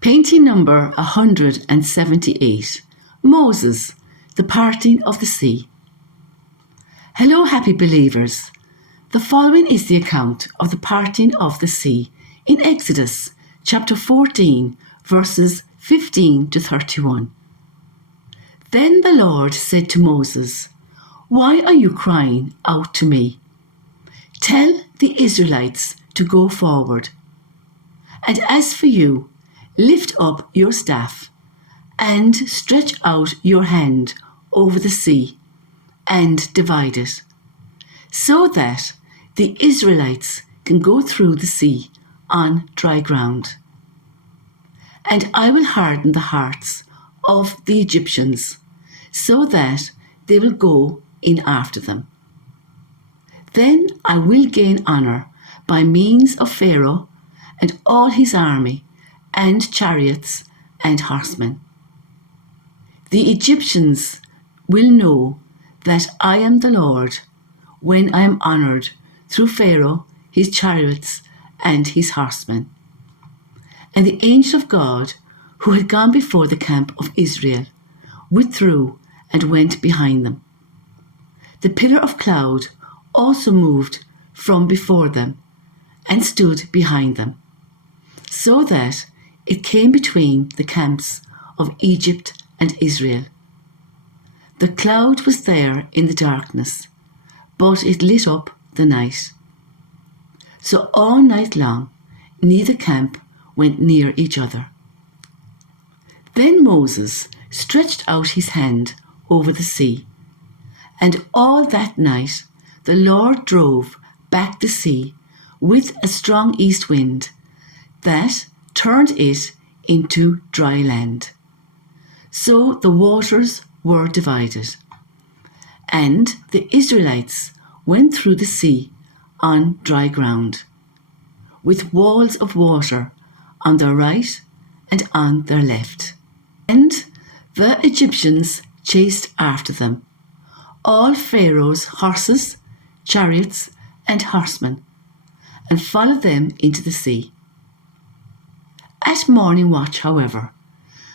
Painting number 178. Moses, the parting of the sea. Hello, happy believers. The following is the account of the parting of the sea in Exodus chapter 14, verses 15 to 31. Then the Lord said to Moses, "Why are you crying out to me? Tell the Israelites to go forward. And as for you, lift up your staff and stretch out your hand over the sea and divide it, so that the Israelites can go through the sea on dry ground. And I will harden the hearts of the Egyptians, so that they will go in after them. Then I will gain honour by means of Pharaoh and all his army and chariots and horsemen. The Egyptians will know that I am the Lord when I am honoured through Pharaoh, his chariots and his horsemen." And the angel of God, who had gone before the camp of Israel, withdrew and went behind them. The pillar of cloud also moved from before them and stood behind them, so that it came between the camps of Egypt and Israel. The cloud was there in the darkness, but it lit up the night. So all night long, neither camp went near each other. Then Moses stretched out his hand over the sea, and all that night the Lord drove back the sea with a strong east wind that turned it into dry land. So the waters were divided, and the Israelites went through the sea on dry ground, with walls of water on their right and on their left. And the Egyptians chased after them, all Pharaoh's horses, chariots, and horsemen, and followed them into the sea. At morning watch, however,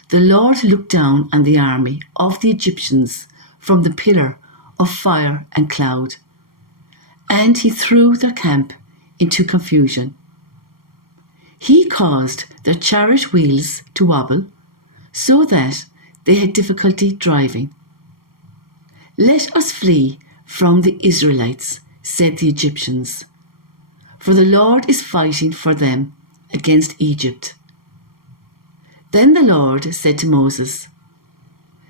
the Lord looked down on the army of the Egyptians from the pillar of fire and cloud, and he threw their camp into confusion. He caused their chariot wheels to wobble, so that they had difficulty driving. "Let us flee from the Israelites," said the Egyptians, "for the Lord is fighting for them against Egypt." Then the Lord said to Moses,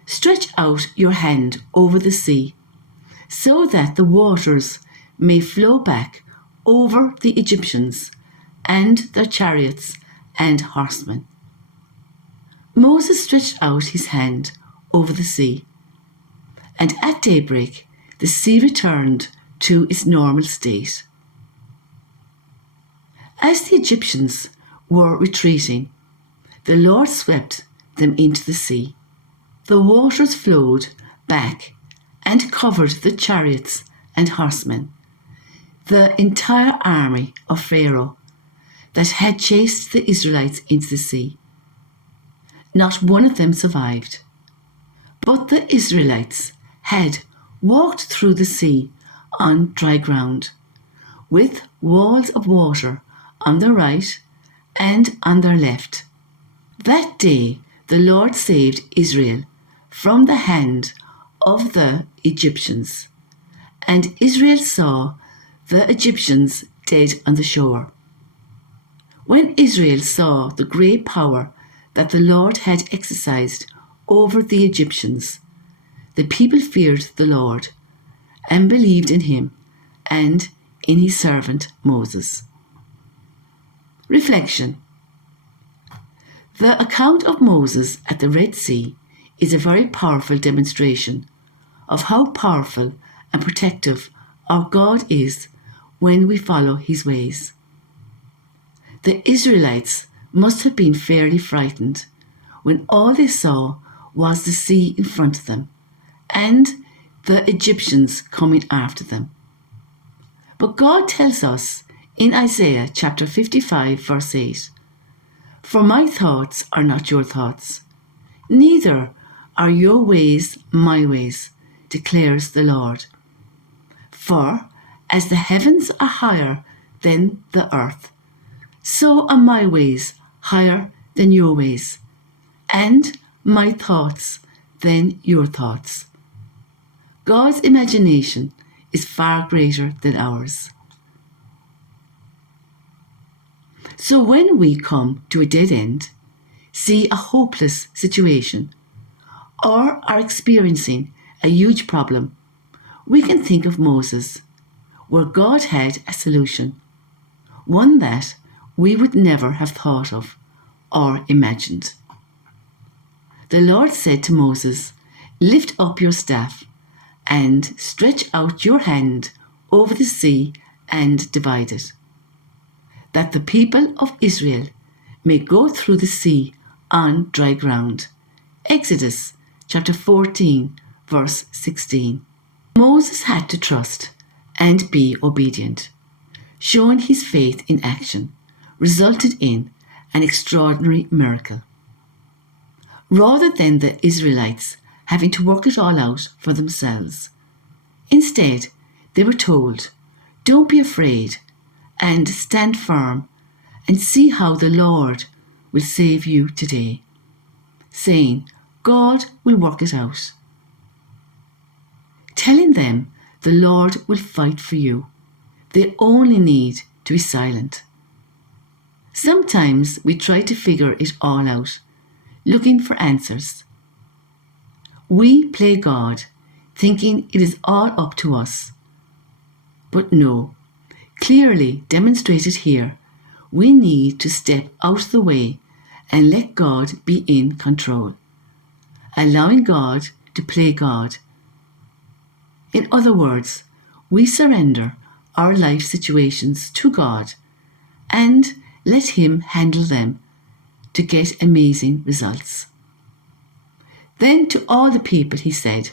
"Stretch out your hand over the sea, so that the waters may flow back over the Egyptians and their chariots and horsemen." Moses stretched out his hand over the sea, and at daybreak the sea returned to its normal state. As the Egyptians were retreating, the Lord swept them into the sea. The waters flowed back and covered the chariots and horsemen, the entire army of Pharaoh that had chased the Israelites into the sea. Not one of them survived, but the Israelites had walked through the sea on dry ground, with walls of water on their right and on their left. That day the Lord saved Israel from the hand of the Egyptians, and Israel saw the Egyptians dead on the shore. When Israel saw the great power that the Lord had exercised over the Egyptians, the people feared the Lord and believed in him and in his servant Moses. Reflection. The account of Moses at the Red Sea is a very powerful demonstration of how powerful and protective our God is when we follow his ways. The Israelites must have been fairly frightened when all they saw was the sea in front of them and the Egyptians coming after them. But God tells us in Isaiah chapter 55 verse 8, For my thoughts are not your thoughts, neither are your ways my ways, declares the Lord. For as the heavens are higher than the earth, so are my ways higher than your ways, and my thoughts than your thoughts. God's imagination is far greater than ours. So when we come to a dead end, see a hopeless situation, or are experiencing a huge problem, we can think of Moses, where God had a solution, one that we would never have thought of or imagined. The Lord said to Moses, "Lift up your staff and stretch out your hand over the sea and divide it, that the people of Israel may go through the sea on dry ground." Exodus chapter 14, verse 16. Moses had to trust and be obedient. Showing his faith in action resulted in an extraordinary miracle. Rather than the Israelites having to work it all out for themselves, instead they were told, "Don't be afraid and stand firm and see how the Lord will save you today," saying, "God will work it out." Telling them the Lord will fight for you. They only need to be silent. Sometimes we try to figure it all out, looking for answers. We play God, thinking it is all up to us. But no, clearly demonstrated here, we need to step out of the way and let God be in control, allowing God to play God. In other words, we surrender our life situations to God and let Him handle them to get amazing results. Then to all the people he said,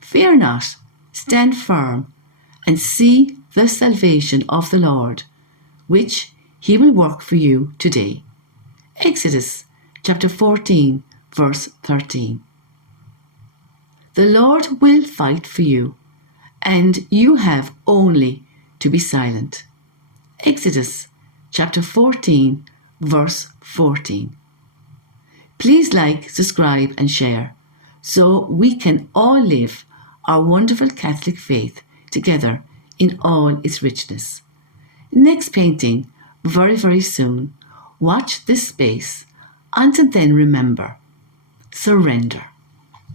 "Fear not, stand firm, and see the salvation of the Lord, which He will work for you today." Exodus chapter 14, verse 13. The Lord will fight for you, and you have only to be silent. Exodus chapter 14, verse 14. Please like, subscribe and share so we can all live our wonderful Catholic faith together in all its richness. Next painting, very, very soon. Watch this space. Until then, remember, surrender.